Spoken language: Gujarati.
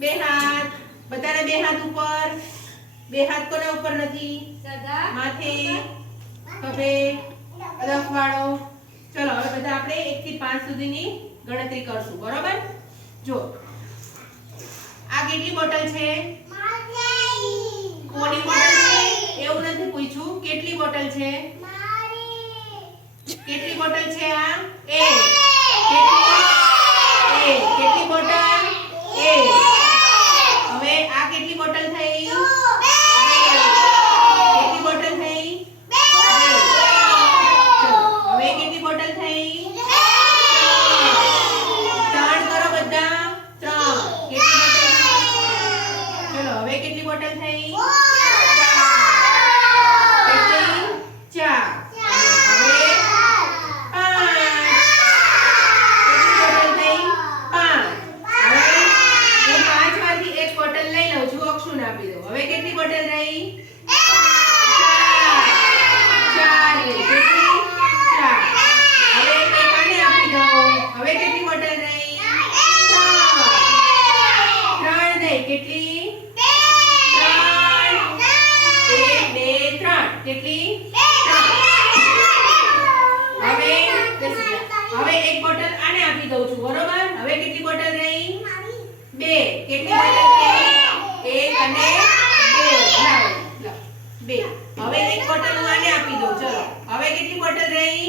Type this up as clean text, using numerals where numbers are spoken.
બે હાથ બધાના બે હાથ ઉપર બે હાથ કોના ઉપર નથી માથે ખભે રખવાળો ચલો હવે બધા આપણે 1 થી 5 સુધીની ગણતરી કરશું બરોબર જો આ કેટલી બોટલ છે કોની બોટલ છે એવું નથી પૂછ્યું કેટલી બોટલ છે કેટલી બોટલ છે આ એ કેટલી બોટલ એ હવે આ કેટલી બોટલ થઈ કેટલી બોટલ થઈ હવે કેટલી બોટલ થઈ 3 કરો બધા 3 ચલો હવે કેટલી બોટલ થઈ 2 હવે એક બોટલ હું આને આપી દઉં ચલો હવે કેટલી બોટલ રહી